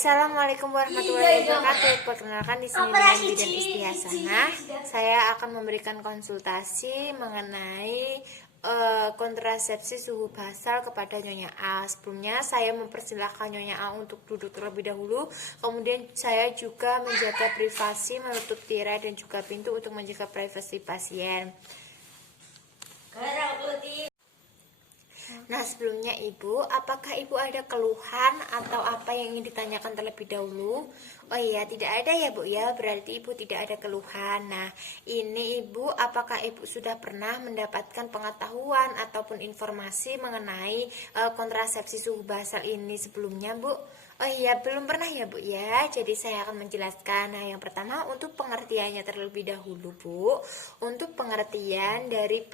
Assalamualaikum warahmatullahi wabarakatuh. Perkenalkan di sini dengan Bidan Istihasanah. Saya akan memberikan konsultasi mengenai kontrasepsi suhu basal kepada Nyonya A. Sebelumnya saya mempersilahkan Nyonya A untuk duduk terlebih dahulu. Kemudian saya juga menjaga privasi, menutup tirai dan juga pintu untuk menjaga privasi pasien. Nah, sebelumnya Ibu, apakah Ibu ada keluhan atau apa yang ingin ditanyakan terlebih dahulu? Oh iya, tidak ada ya Bu ya, berarti Ibu tidak ada keluhan. Nah, ini Ibu, apakah Ibu sudah pernah mendapatkan pengetahuan ataupun informasi mengenai kontrasepsi suhu basal ini sebelumnya Bu? Oh iya, belum pernah ya Bu ya, jadi saya akan menjelaskan. Nah, yang pertama untuk pengertiannya terlebih dahulu Bu. Untuk pengertian dari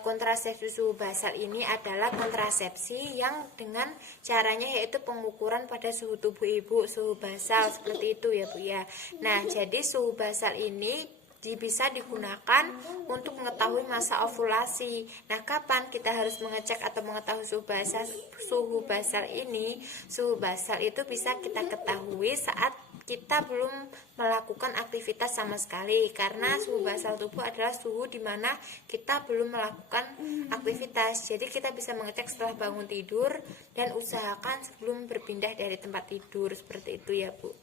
kontrasepsi suhu basal ini adalah kontrasepsi yang dengan caranya yaitu pengukuran pada suhu tubuh ibu, suhu basal seperti itu ya Bu ya. Nah, jadi suhu basal ini bisa digunakan untuk mengetahui masa ovulasi. Nah, kapan kita harus mengecek atau mengetahui suhu basal ini? Suhu basal itu bisa kita ketahui saat kita belum melakukan aktivitas sama sekali, karena suhu basal tubuh adalah suhu di mana kita belum melakukan aktivitas. Jadi kita bisa mengecek setelah bangun tidur dan usahakan sebelum berpindah dari tempat tidur seperti itu ya Bu.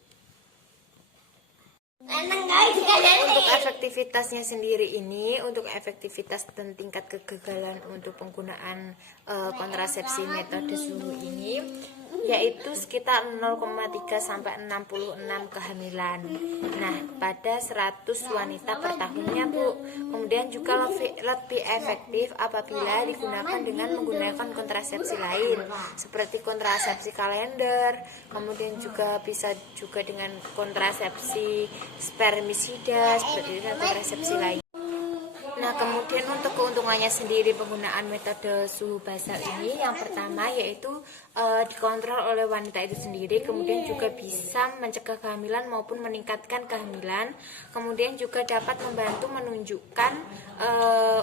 Untuk efektivitasnya sendiri ini, untuk efektivitas dan tingkat kegagalan untuk penggunaan kontrasepsi metode suhu ini yaitu sekitar 0,3 sampai 66 kehamilan. Nah, pada 100 wanita per tahunnya Bu. Kemudian juga lebih efektif apabila digunakan dengan menggunakan kontrasepsi lain seperti kontrasepsi kalender, kemudian juga bisa juga dengan kontrasepsi spermisida seperti itu, kontrasepsi lain. Nah, kemudian untuk keuntungannya sendiri penggunaan metode suhu basal ini, yang pertama yaitu dikontrol oleh wanita itu sendiri, kemudian juga bisa mencegah kehamilan maupun meningkatkan kehamilan, kemudian juga dapat membantu menunjukkan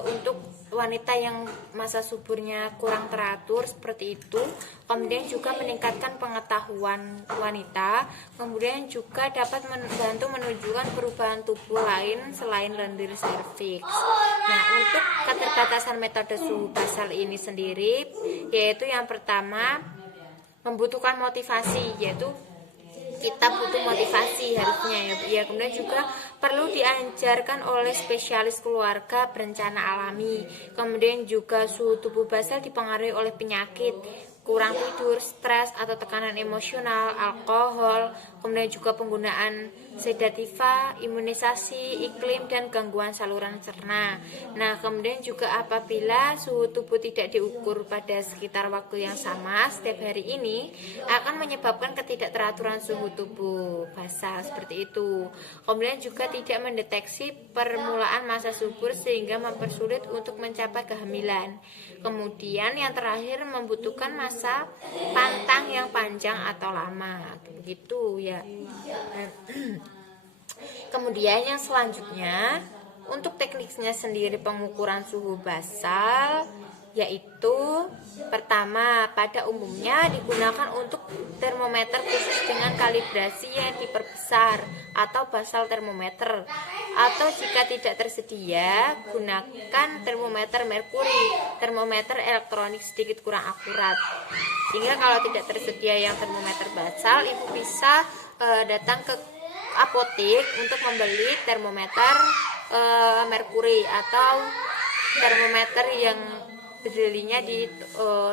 untuk wanita yang masa suburnya kurang teratur seperti itu, kemudian juga meningkatkan pengetahuan wanita, kemudian juga dapat membantu menunjukkan perubahan tubuh lain selain lendir serviks. Nah, untuk keterbatasan metode suhu basal ini sendiri yaitu yang pertama membutuhkan motivasi, yaitu kita butuh motivasi harusnya ya. Kemudian juga perlu diajarkan oleh spesialis keluarga berencana alami. Kemudian juga suhu tubuh basal dipengaruhi oleh penyakit, kurang tidur, stres atau tekanan emosional, alkohol, kemudian juga penggunaan sedativa, imunisasi, iklim, dan gangguan saluran cerna. Nah, kemudian juga apabila suhu tubuh tidak diukur pada sekitar waktu yang sama setiap hari ini, akan menyebabkan ketidakteraturan suhu tubuh basal seperti itu. Kemudian juga tidak mendeteksi permulaan masa subur sehingga mempersulit untuk mencapai kehamilan. Kemudian yang terakhir membutuhkan masa pantang yang panjang atau lama, begitu ya. Kemudian yang selanjutnya untuk tekniknya sendiri pengukuran suhu basal yaitu pertama, pada umumnya digunakan untuk termometer khusus dengan kalibrasi yang diperbesar atau basal termometer, atau jika tidak tersedia gunakan termometer merkuri, termometer elektronik sedikit kurang akurat. Sehingga kalau tidak tersedia yang termometer basal, ibu bisa datang ke apotek untuk membeli termometer merkuri atau termometer yang belinya di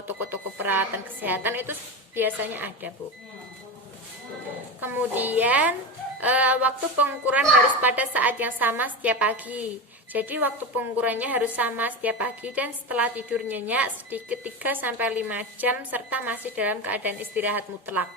toko-toko peralatan kesehatan itu biasanya ada Bu. Kemudian waktu pengukuran harus pada saat yang sama setiap pagi. Jadi waktu pengukurannya harus sama setiap pagi dan setelah tidur nyenyak sedikit 3-5 jam serta masih dalam keadaan istirahat mutlak.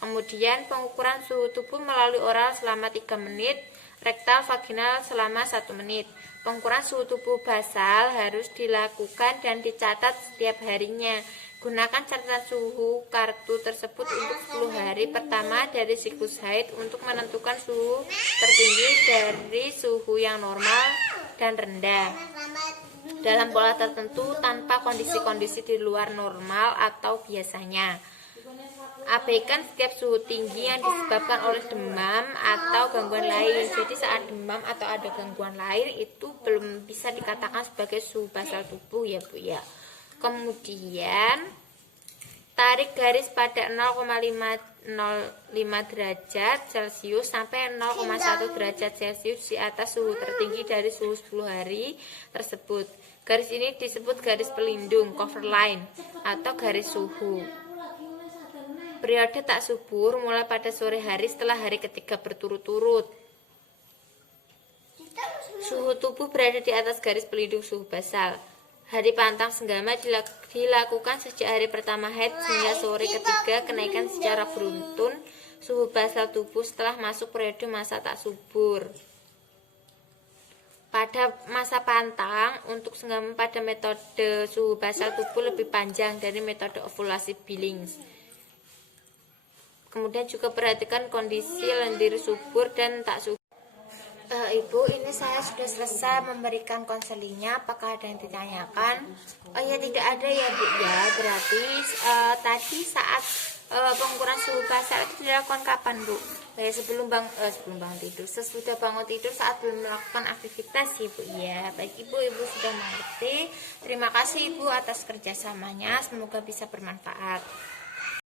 Kemudian pengukuran suhu tubuh melalui oral selama 3 menit, rektal vaginal selama 1 menit. Pengukuran suhu tubuh basal harus dilakukan dan dicatat setiap harinya. Gunakan catatan suhu kartu tersebut untuk 10 hari pertama dari siklus haid untuk menentukan suhu tertinggi dari suhu yang normal dan rendah dalam pola tertentu tanpa kondisi-kondisi di luar normal atau biasanya. Abaikan setiap suhu tinggi yang disebabkan oleh demam atau gangguan lain. Jadi saat demam atau ada gangguan lain itu belum bisa dikatakan sebagai suhu basal tubuh ya Bu ya. Kemudian tarik garis pada 0,505 derajat Celcius sampai 0,1 derajat Celcius di atas suhu tertinggi dari suhu 10 hari tersebut. Garis ini disebut garis pelindung, cover line, atau garis suhu. Periode tak subur mulai pada sore hari setelah hari ketiga berturut-turut. Suhu tubuh berada di atas garis pelindung suhu basal. Hari pantang senggama dilakukan sejak hari pertama haid hingga sore ketiga kenaikan secara beruntun suhu basal tubuh setelah masuk periode masa tak subur. Pada masa pantang, untuk senggama pada metode suhu basal tubuh lebih panjang dari metode ovulasi Billings. Kemudian juga perhatikan kondisi lendir subur dan tak subur. Ibu, ini saya sudah selesai memberikan konselingnya. Apakah ada yang ditanyakan? Oh ya, tidak ada ya Bu ya. Berarti tadi saat pengukuran suhu basal itu dilakukan kapan Bu? Ya, sebelum bangun tidur, sesudah bangun tidur saat belum melakukan aktivitas ya Bu ya. Baik Ibu sudah mengerti. Terima kasih Ibu atas kerjasamanya. Semoga bisa bermanfaat.